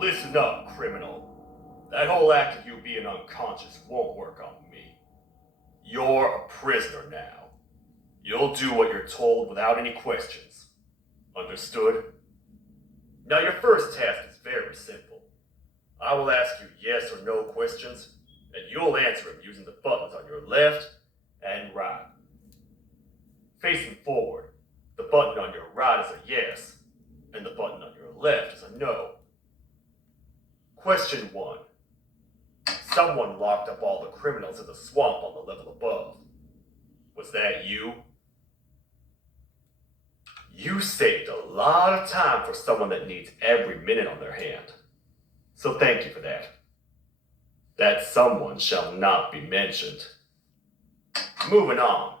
Listen up, criminal. That whole act of you being unconscious won't work on me. You're a prisoner now. You'll do what you're told without any questions. Understood? Now your first task is very simple. I will ask you yes or no questions, and you'll answer them using the buttons on your left and right. Facing forward, the button on your right is a yes, and the button on your left is a no. Question 1. Someone locked up all the criminals in the swamp on the level above. Was that you? You saved a lot of time for someone that needs every minute on their hand. So thank you for that. That someone shall not be mentioned. Moving on.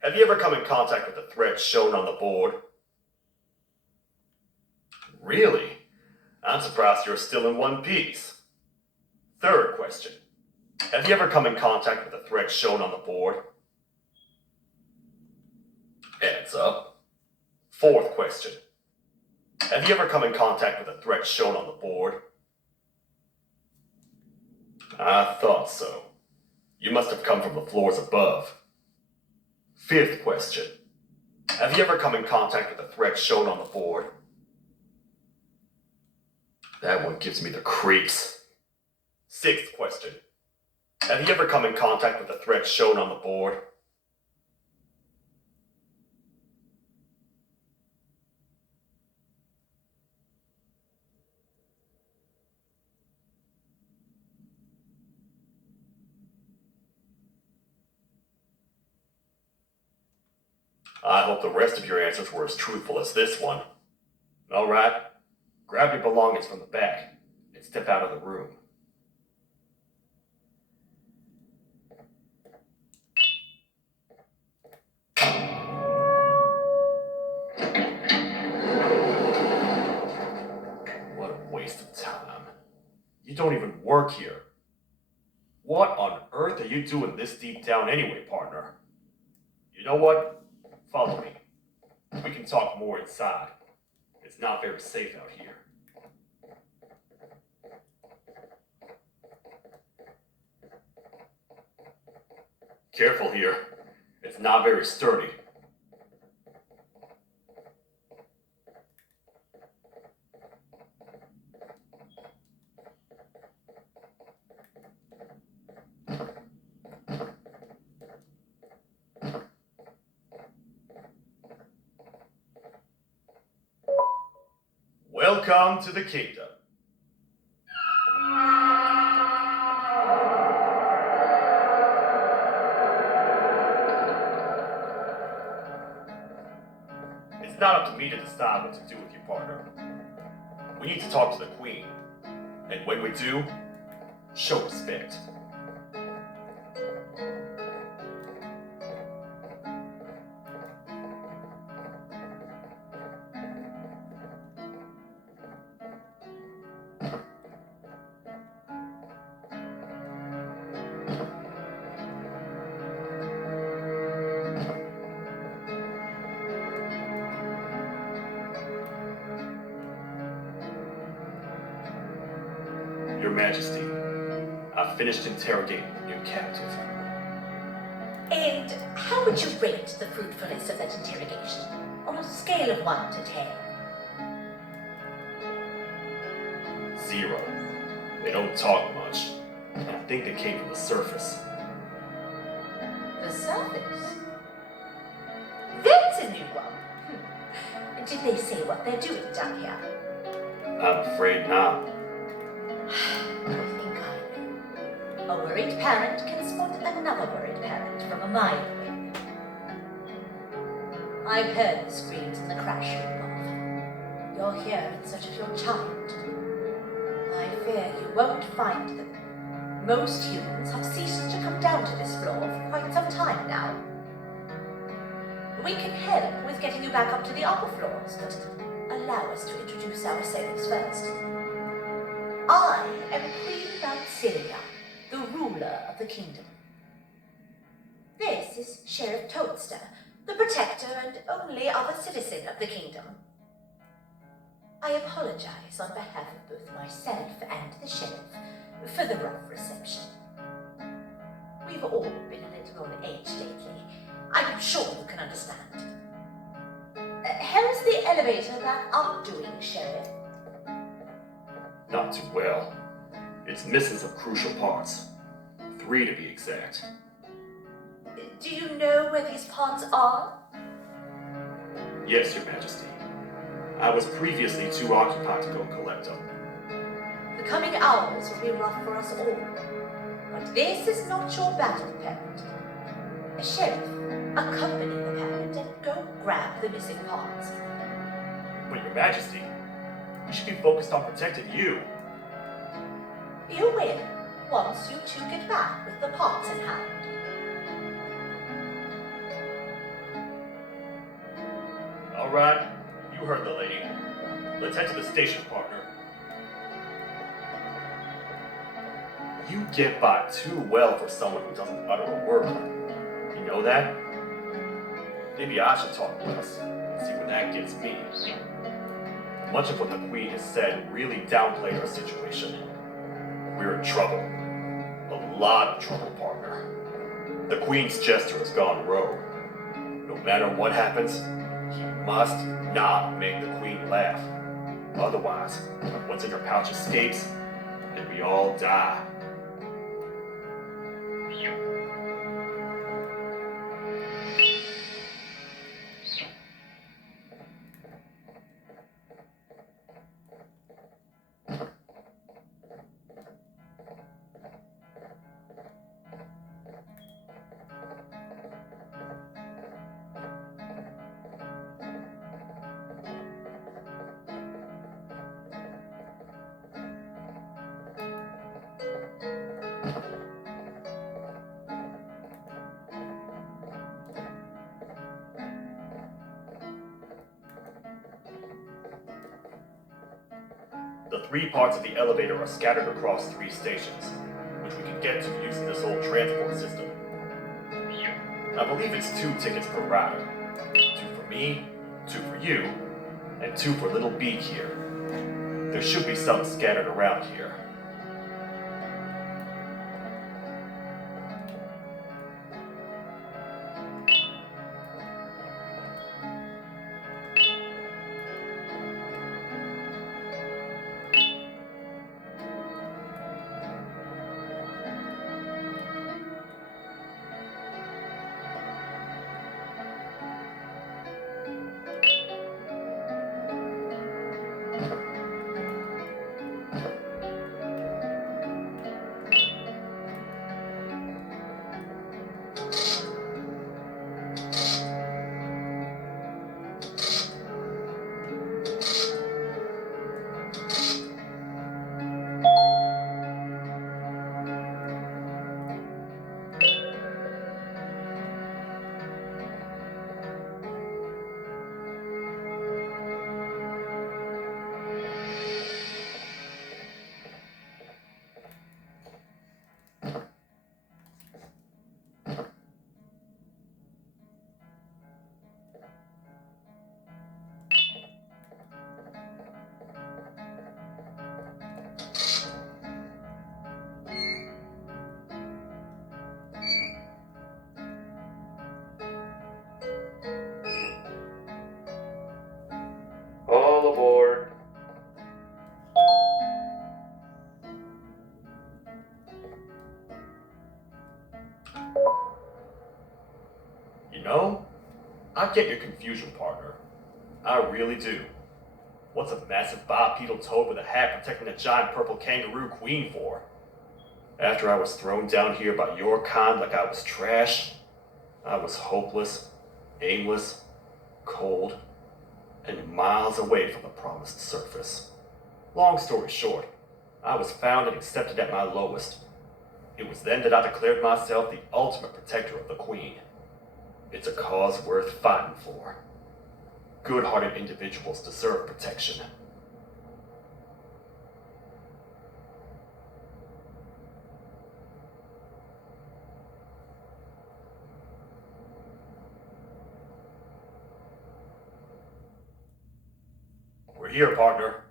Have you ever come in contact with the threat shown on the board? Really? I'm surprised you're still in one piece. Third question. Have you ever come in contact with the threat shown on the board? Hands up. Fourth question. Have you ever come in contact with the threat shown on the board? I thought so. You must have come from the floors above. Fifth question. Have you ever come in contact with the threat shown on the board? That one gives me the creeps. Sixth question. Have you ever come in contact with the threat shown on the board? I hope the rest of your answers were as truthful as this one. All right. Grab your belongings from the back and step out of the room. What a waste of time. You don't even work here. What on earth are you doing this deep down anyway, partner? You know what? Follow me. We can talk more inside. It's not very safe out here. Careful here. It's not very sturdy. Welcome to the kingdom. It's not up to me to decide what to do with you, partner. We need to talk to the queen. And when we do, show respect. Your Majesty, I've finished interrogating the new captive. And how would you rate the fruitfulness of that interrogation on a scale of 1 to 10? 0. They don't talk much, and I think they came from the surface. The surface? That's a new one. Did they say what they're doing down here? I'm afraid not. I think I know. A worried parent can spot another worried parent from a mile away. I've heard the screams and the crash above. You're here in search of your child. I fear you won't find them. Most humans have ceased to come down to this floor for quite some time now. We can help with getting you back up to the upper floors, but allow us to introduce ourselves first. I am Queen Celia, the ruler of the kingdom. This is Sheriff Toadster, the protector and only other citizen of the kingdom. I apologize on behalf of both myself and the sheriff for the rough reception. We've all been a little on edge lately. I'm sure you can understand. How's the elevator back up doing, Sheriff? Not too well. It's missing some crucial parts. 3 to be exact. Do you know where these parts are? Yes, Your Majesty. I was previously too occupied to go collect them. The coming hours will be rough for us all. But this is not your battle, parent. Sheriff, accompany the parent and go grab the missing parts. But Your Majesty, we should be focused on protecting you. You will, once you two get back with the parts in hand. All right, you heard the lady. Let's head to the station, partner. You get by too well for someone who doesn't utter a word. You know that? Maybe I should talk less and see where that gets me. Much of what the Queen has said really downplayed our situation. We're in trouble. A lot of trouble, partner. The Queen's jester has gone rogue. No matter what happens, he must not make the Queen laugh. Otherwise, what's in her pouch escapes, and we all die. The 3 parts of the elevator are scattered across 3 stations, which we can get to using this old transport system. I believe it's 2 tickets per rider. 2 for me, 2 for you, and 2 for little Beak here. There should be some scattered around here. All aboard. You know, I get your confusion, partner. I really do. What's a massive bipedal toad with a hat protecting a giant purple kangaroo queen for? After I was thrown down here by your kind like I was trash, I was hopeless, aimless, cold, and miles away from the promised surface. Long story short, I was found and accepted at my lowest. It was then that I declared myself the ultimate protector of the Queen. It's a cause worth fighting for. Good-hearted individuals deserve protection. We're here, partner.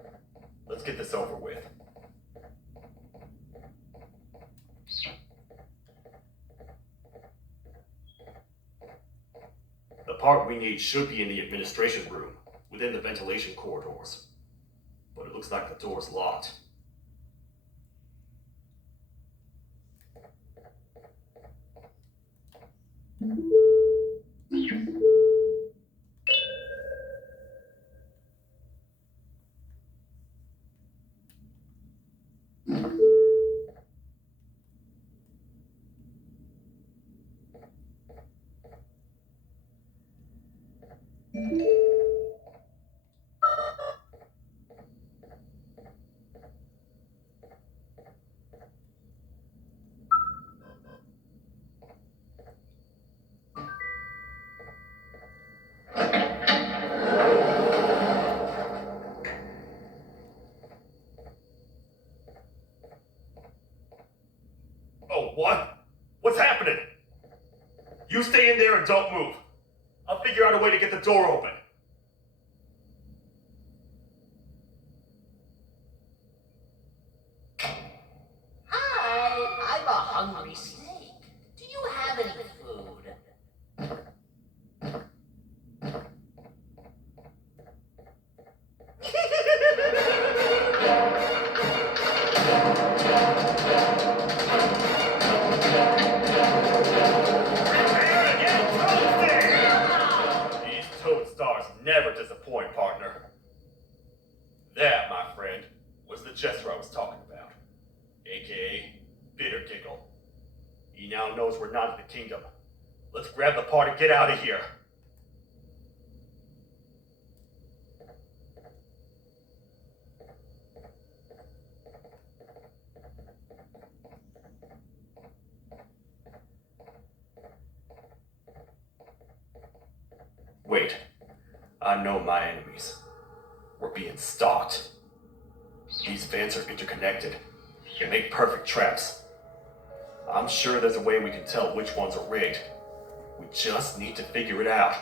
Let's get this over with. The part we need should be in the administration room, within the ventilation corridors. But it looks like the door's locked. Oh, what? What's happening? You stay in there and don't move. I'll figure out a way to get the door open. Hi, I'm a hungry snake. Do you have any food? These Toadstars never disappoint, partner. That, my friend, was the jester I was talking about, aka Bittergiggle. He now knows we're not in the kingdom. Let's grab the part and get out of here. Wait, I know my enemies. We're being stalked. These vents are interconnected. They make perfect traps. I'm sure there's a way we can tell which ones are rigged. We just need to figure it out.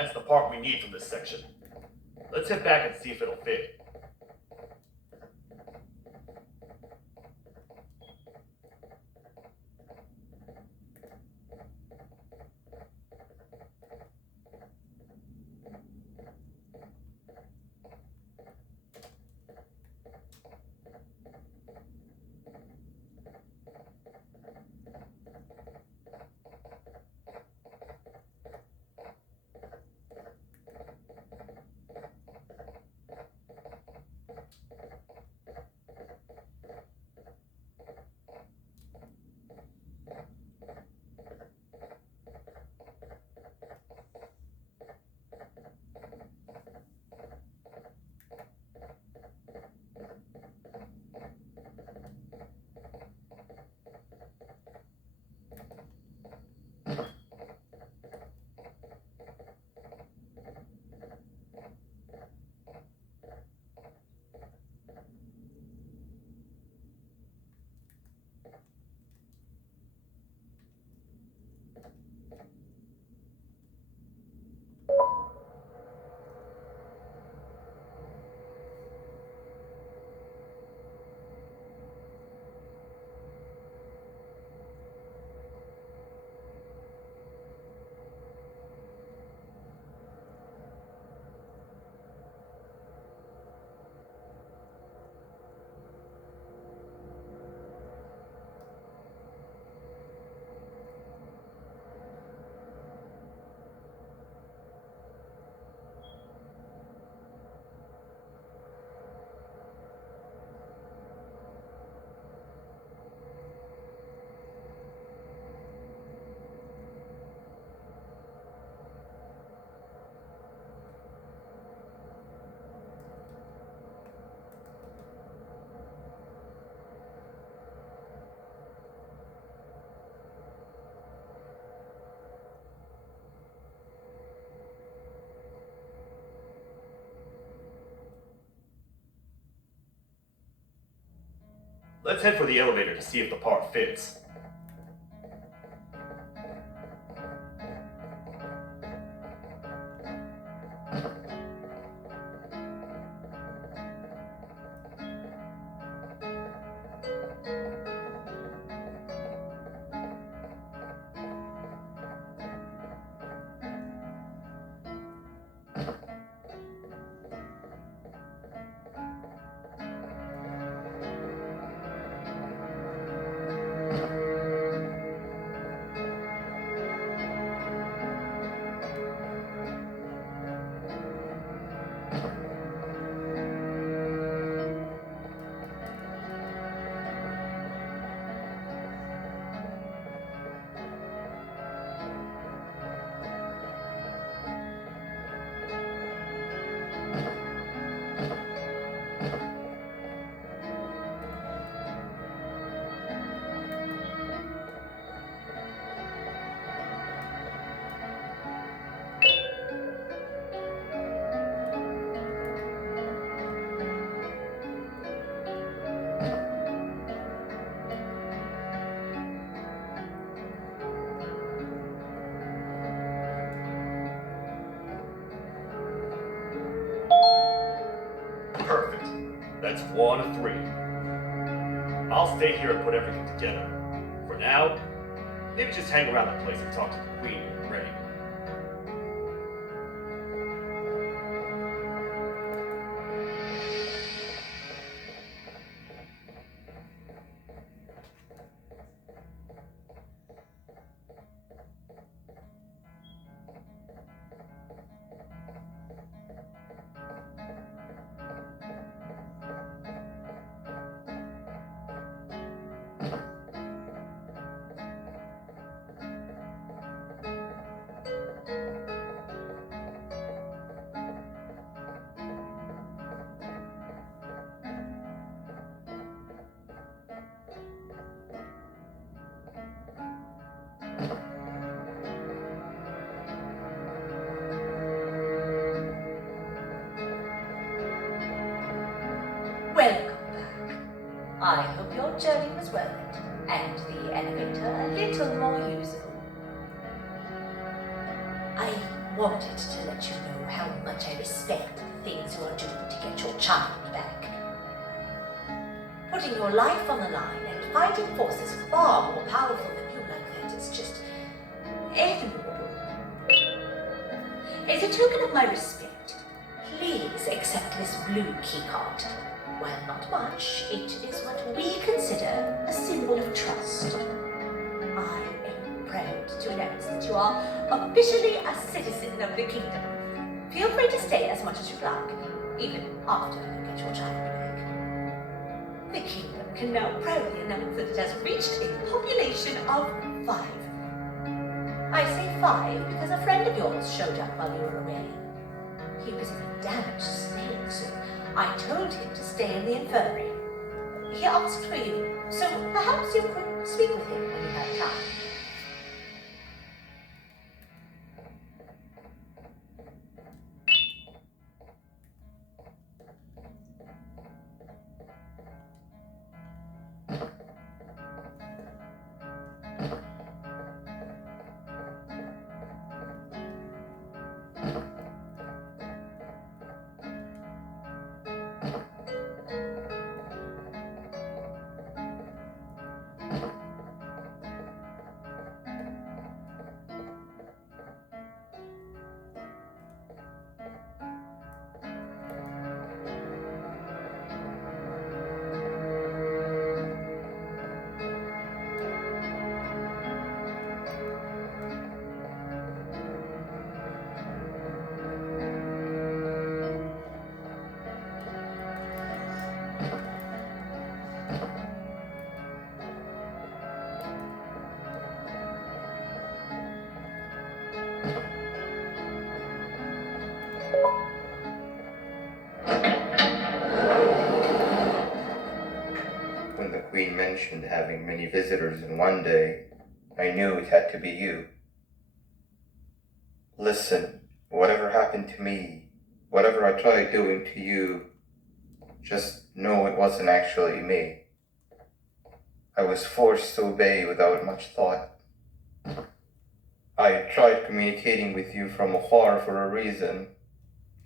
That's the part we need from this section. Let's head back and see if it'll fit. Let's head for the elevator to see if the part fits. Perfect. That's 1 of 3. I'll stay here and put everything together. For now, maybe just hang around the place and talk to the Queen when you're ready. Welcome back. I hope your journey was worth it, and the elevator a little more usable. I wanted to let you know how much I respect the things you are doing to get your child back. Putting your life on the line and fighting forces far more powerful than you like that is just admirable. As a token of my respect, please accept this blue keycard. While not much, it is what we consider a symbol of trust. I am proud to announce that you are officially a citizen of the kingdom. Feel free to stay as much as you like, even after you get your child back. The kingdom can now proudly announce that it has reached a population of 5. I say 5 because a friend of yours showed up while you were away. He was in a damaged state, so I told him to stay in the infirmary. He asked for you, so perhaps you could speak with him when you have time. When the Queen mentioned having many visitors in one day, I knew it had to be you. Listen, whatever happened to me, whatever I tried doing to you, just know it wasn't actually me. I was forced to obey without much thought. I tried communicating with you from afar for a reason.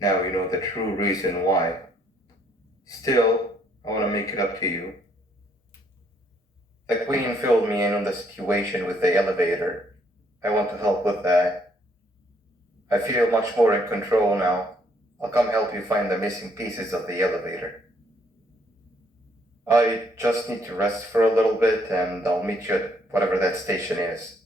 Now you know the true reason why. Still, I want to make it up to you. The Queen filled me in on the situation with the elevator. I want to help with that. I feel much more in control now. I'll come help you find the missing pieces of the elevator. I just need to rest for a little bit, and I'll meet you at whatever that station is.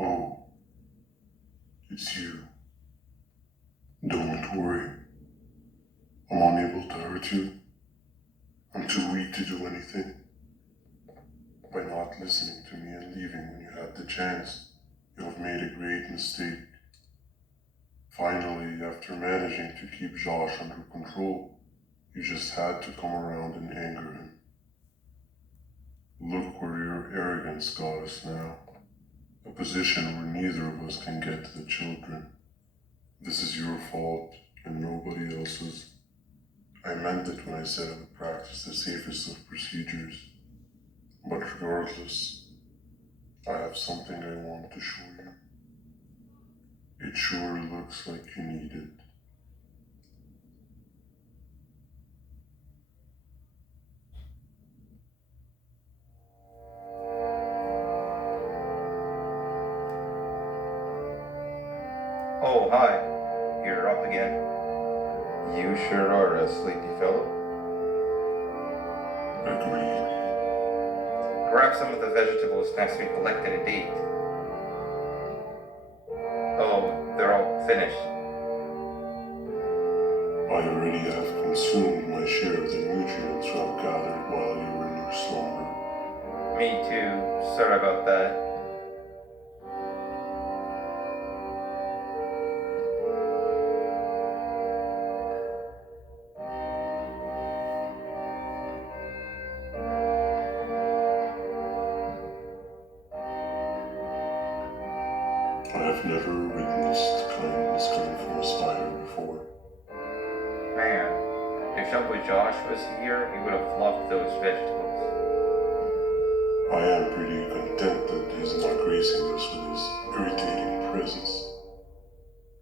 Oh, it's you. Don't worry. I'm unable to hurt you. I'm too weak to do anything. By not listening to me and leaving when you had the chance, you have made a great mistake. Finally, after managing to keep Josh under control, you just had to come around and anger him. Look where your arrogance got us now. A position where neither of us can get to the children. This is your fault and nobody else's. I meant it when I said I would practice the safest of procedures. But regardless, I have something I want to show you. It sure looks like you need it. Oh, hi. You're up again. You sure are a sleepy fellow. Agreed. Grab some of the vegetables next we collected a date. Oh, they're all finished. I already have consumed my share of the nutrients you have gathered while you were in your slumber. Me too. Sorry about that. I have never witnessed kindness coming from a spider before. Man, if Uncle Josh was here, he would have loved those vegetables. I am pretty content that he's not gracing us with his irritating presence.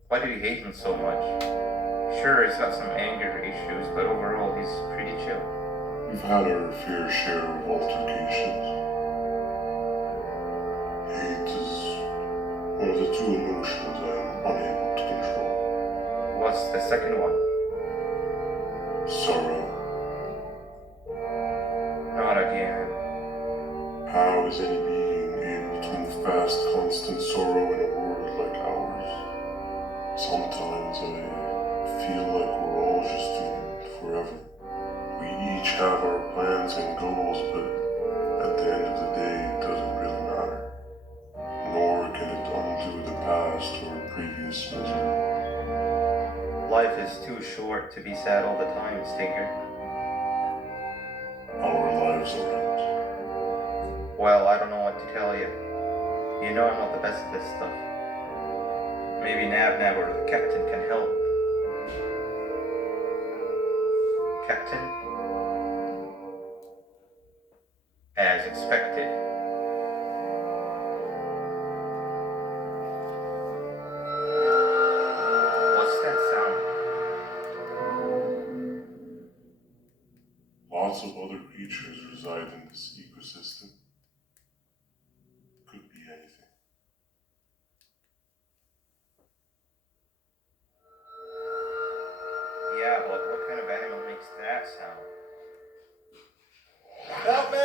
Why do you hate him so much? Sure, he's got some anger issues, but overall he's pretty chill. We've had our fair share of altercations. Hate is one of the two emotions I am unable to control. What's the second one? Sorrow. Not again. How is any being able to move past constant sorrow in a world like ours? Sometimes I feel like we're all just doomed forever. We each have our plans and goals, but at the end of the day, it doesn't really matter. Nor can it undo the past or previous misery. Life is too short to be sad all the time, Stinger. Our lives aren't. Well, I don't know what to tell you. You know I'm not the best at this stuff. Maybe Nab or the captain can help. Captain? As expected. What's that sound? Lots of other creatures reside in this ecosystem. Could be anything. Yeah, but what kind of animal makes that sound? Help me!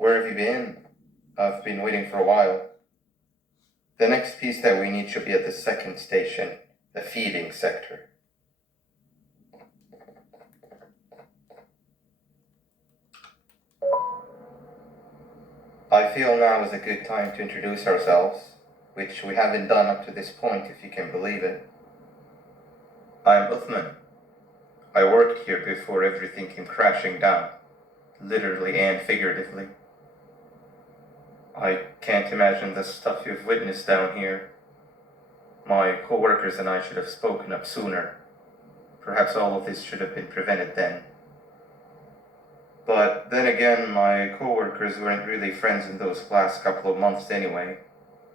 Where have you been? I've been waiting for a while. The next piece that we need should be at the second station, the feeding sector. I feel now is a good time to introduce ourselves, which we haven't done up to this point, if you can believe it. I'm Uthman. I worked here before everything came crashing down, literally and figuratively. I can't imagine the stuff you've witnessed down here. My co-workers and I should have spoken up sooner. Perhaps all of this should have been prevented then. But then again, my co-workers weren't really friends in those last couple of months anyway,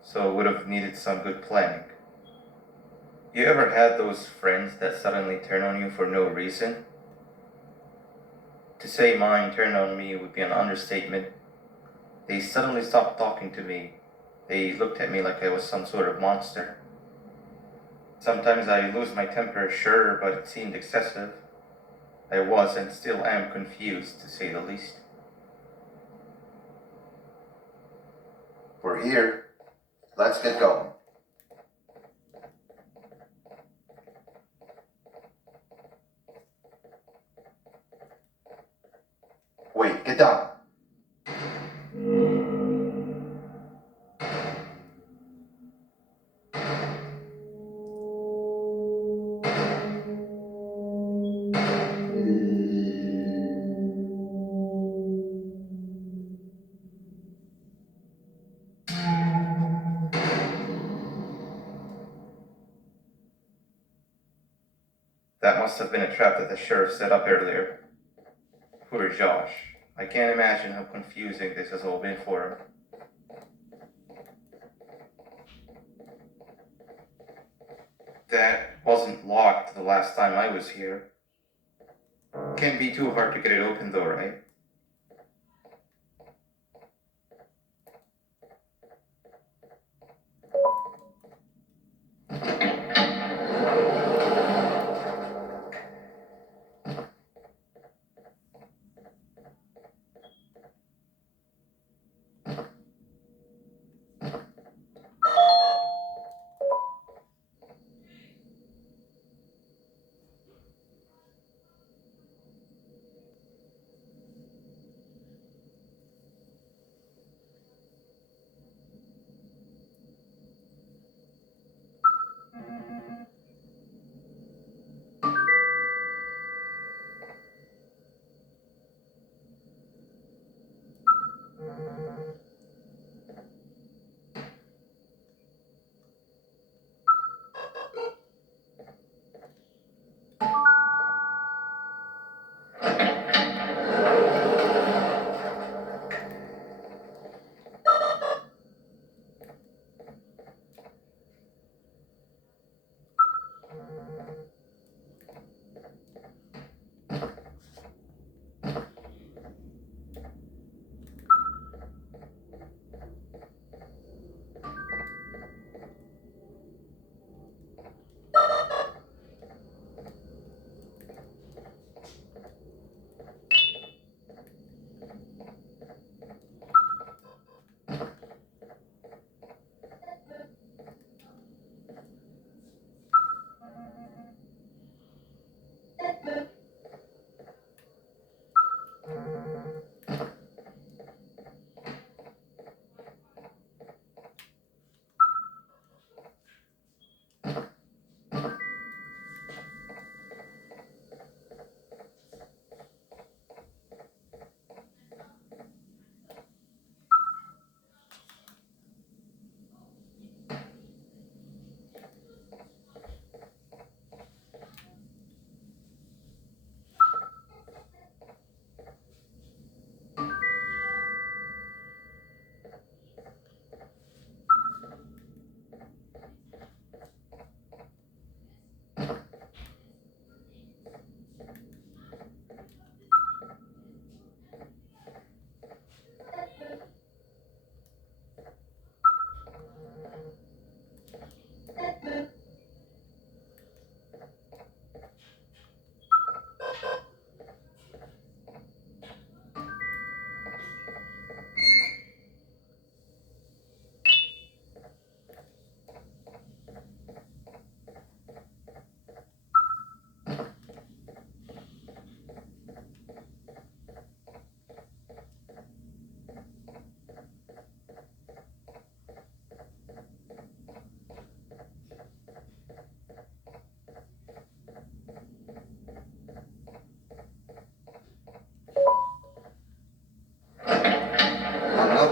so would have needed some good planning. You ever had those friends that suddenly turn on you for no reason? To say mine turned on me would be an understatement. They suddenly stopped talking to me. They looked at me like I was some sort of monster. Sometimes I lose my temper, sure, but it seemed excessive. I was and still am confused, to say the least. We're here. Let's get going. Wait, get down. That must have been a trap that the sheriff set up earlier. Poor Josh. I can't imagine how confusing this has all been for him. That wasn't locked the last time I was here. Can't be too hard to get it open though, right?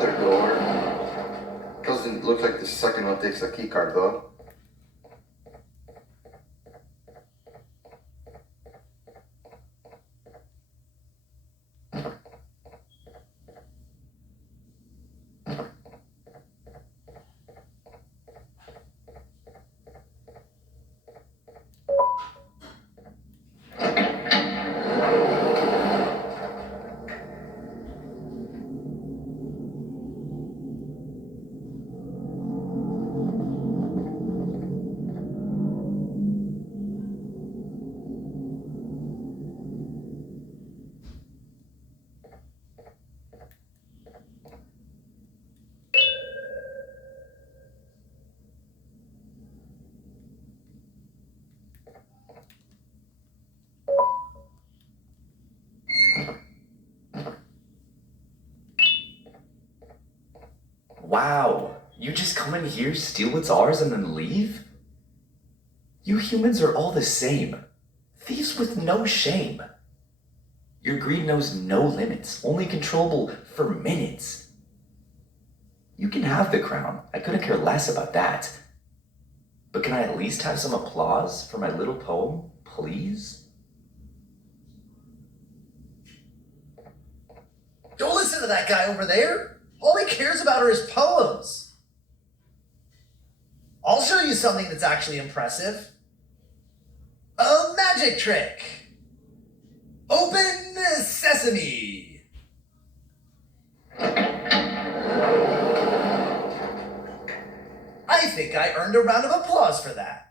other door. Doesn't look like the second one takes a keycard though. Wow, you just come in here, steal what's ours, and then leave? You humans are all the same. Thieves with no shame. Your greed knows no limits, only controllable for minutes. You can have the crown, I couldn't care less about that. But can I at least have some applause for my little poem, please? Don't listen to that guy over there. All he cares about are his poems. I'll show you something that's actually impressive. A magic trick. Open sesame. I think I earned a round of applause for that.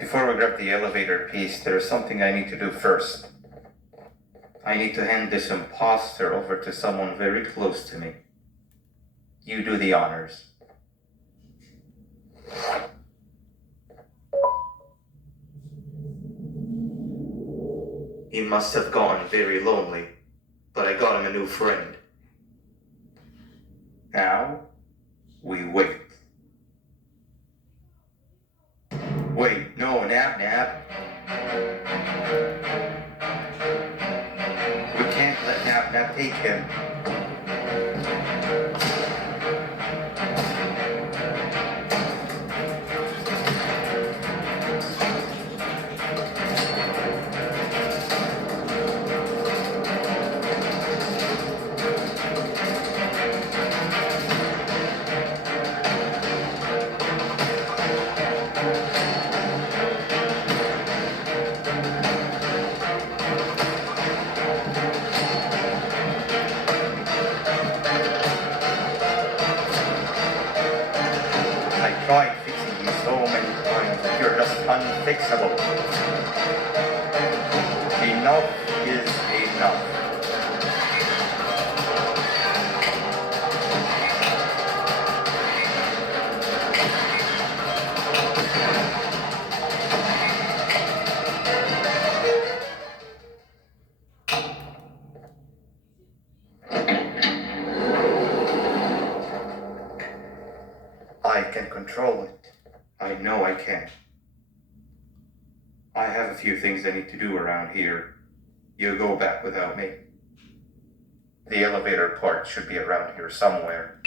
Before we grab the elevator piece, there is something I need to do first. I need to hand this imposter over to someone very close to me. You do the honors. He must have gotten very lonely, but I got him a new friend. Now, we wait. Wait, no, nap. We can't let nap take him. I tried fixing you so many times that you're just unfixable. Enough is enough. I can control it. I know I can. I have a few things I need to do around here. You go back without me. The elevator part should be around here somewhere.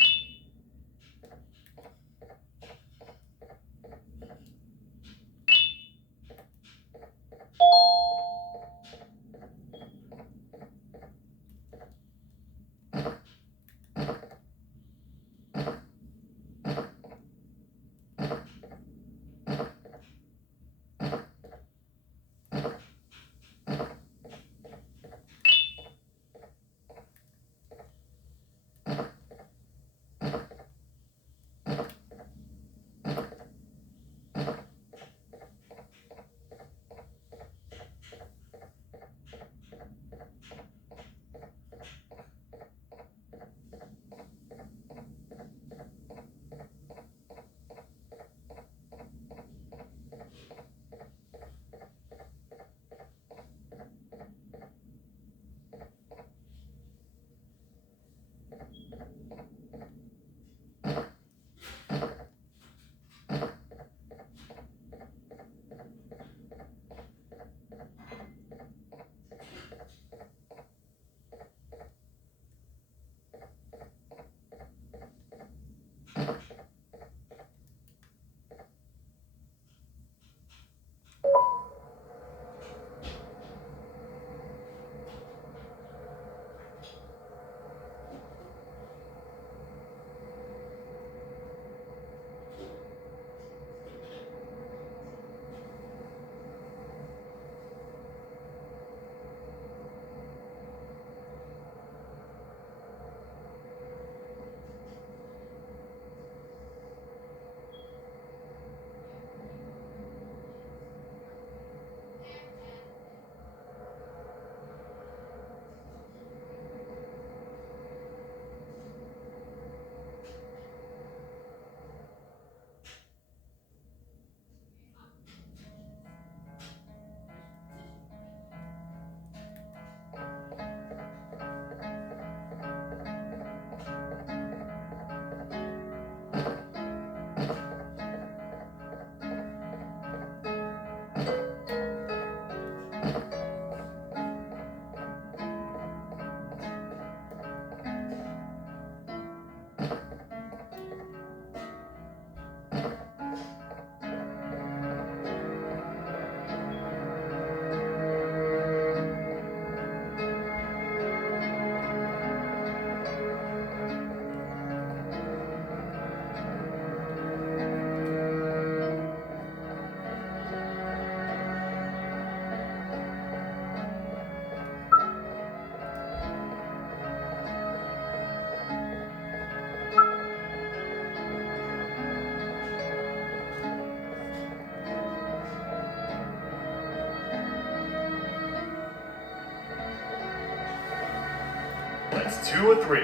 2 or 3.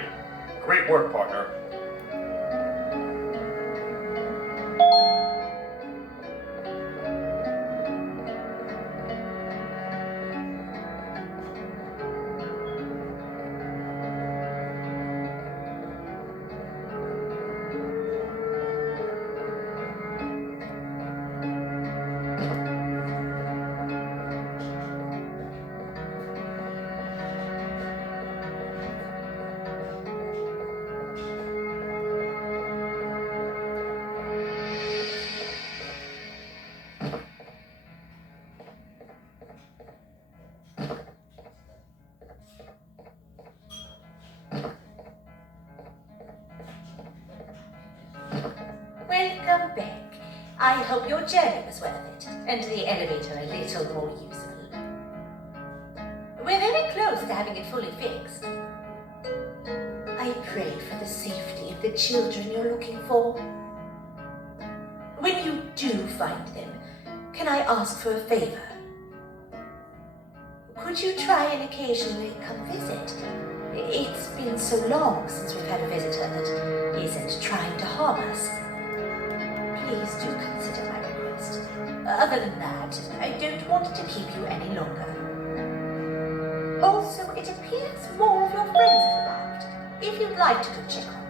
Great work, partner. Welcome back. I hope your journey was worth it, and the elevator a little more useful. We're very close to having it fully fixed. I pray for the safety of the children you're looking for. When you do find them, can I ask for a favor? Could you try and occasionally come visit? It's been so long since we've had a visitor that isn't trying to harm us. Please do consider my request. Other than that, I don't want to keep you any longer. Also, it appears more of your friends have arrived. If you'd like to go check on them.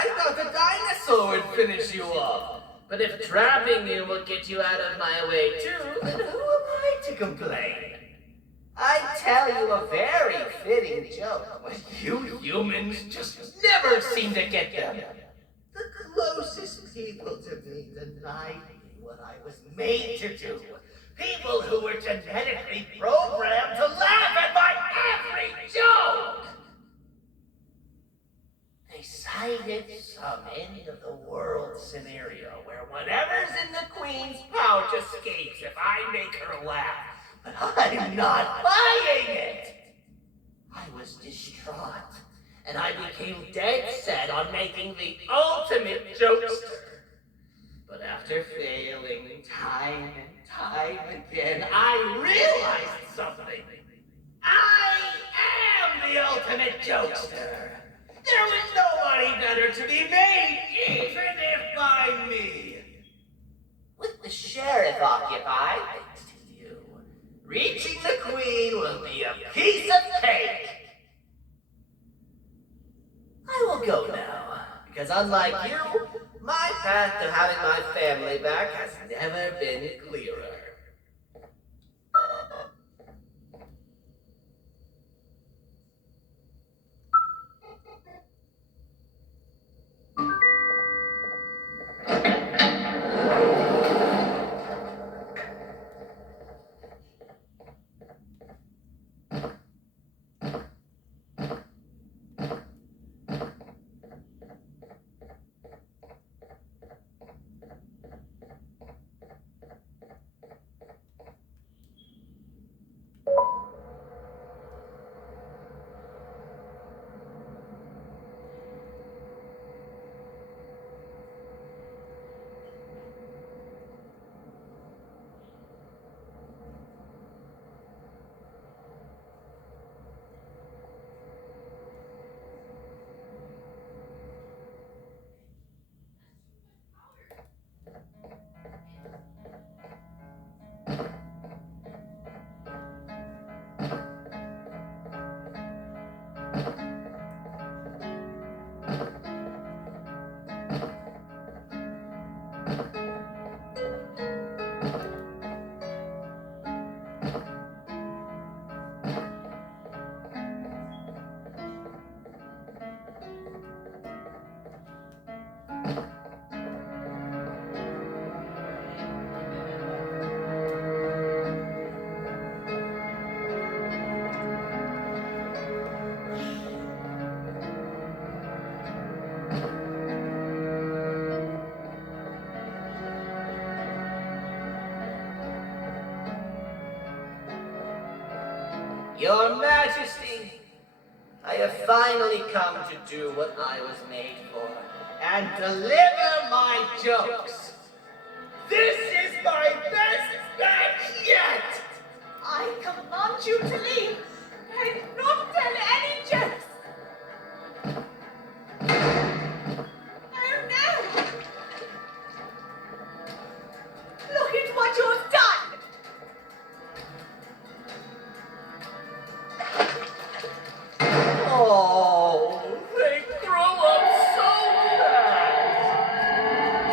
I thought the dinosaur would finish you off. But if trapping you will get you out of my way too, then who am I to complain? I tell you a very fitting joke, but you humans just never seem to get them. The closest people to me denied me what I was made to do. People who were genetically programmed to laugh at my every joke! They cited some end of the world scenario where whatever's in the Queen's pouch escapes if I make her laugh. But I'm not buying it! I was distraught, and I became dead set on making the ultimate jokester. But after failing time and time again, I realized something. I am the ultimate jokester. There was nobody better to be made, even if by me. With the sheriff occupied, thanks to you, reaching the Queen will be a piece of cake. I will go now, because unlike you, my path to having my family back has never been clearer. Your Majesty, I have finally come to do what I was made for, and deliver my jokes. This is my best match yet! I command you to leave and not tell any jokes. Oh no! Look at what you have done! Oh, they threw up so fast!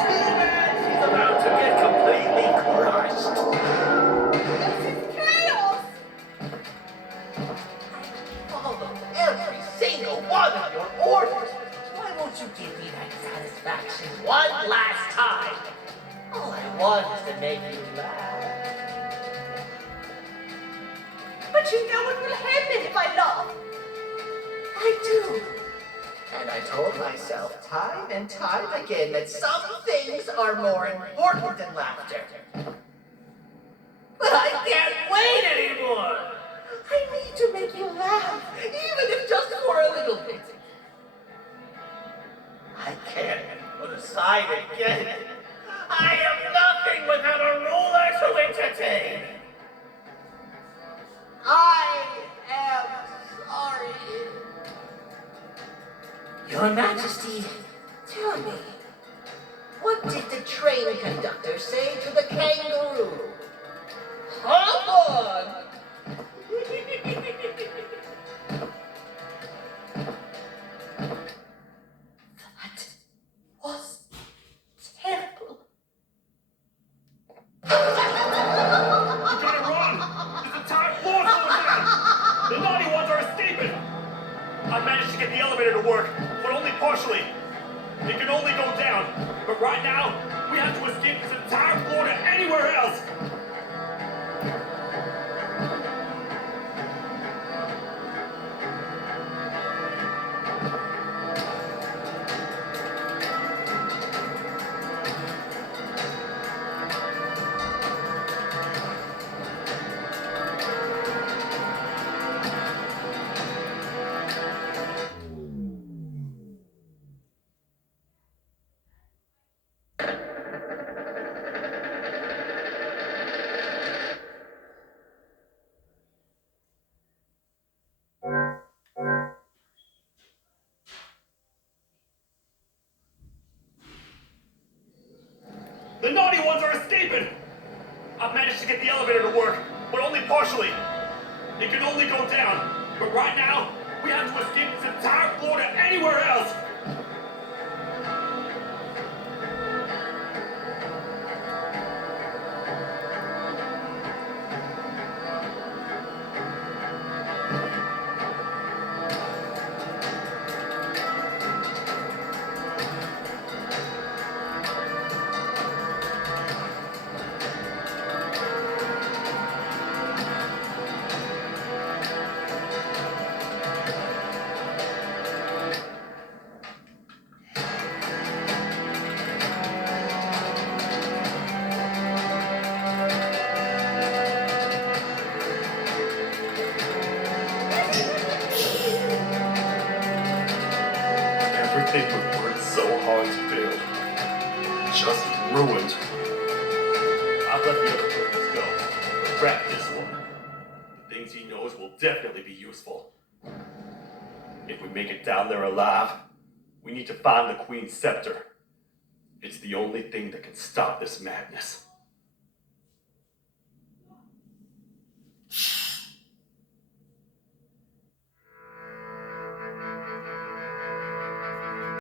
Too bad she's about to get completely crushed. This is chaos! Follow every single one of your orders. Why won't you give me that satisfaction one last time? All I want is to make you laugh. But you know what will happen if I laugh. I do. And I told myself time and time again that some things are more important than laughter. But I can't wait anymore. I need to make you laugh, even if just for a little bit. I can't be put aside again. I am nothing without a ruler to entertain. I am sorry. Your Majesty, tell me, what did the train conductor say to the kangaroo? Hop on! That partially. It can only go down. But right now, we have to escape this entire floor to anywhere else. The naughty ones are escaping! I've managed to get the elevator to work, but only partially. It can only go down. But right now, we have to escape this entire floor to anywhere else. Everything we worked so hard to build. Just ruined. I've let the other purpose go. But grab this one. The things he knows will definitely be useful. If we make it down there alive, we need to find the Queen's scepter. It's the only thing that can stop this madness.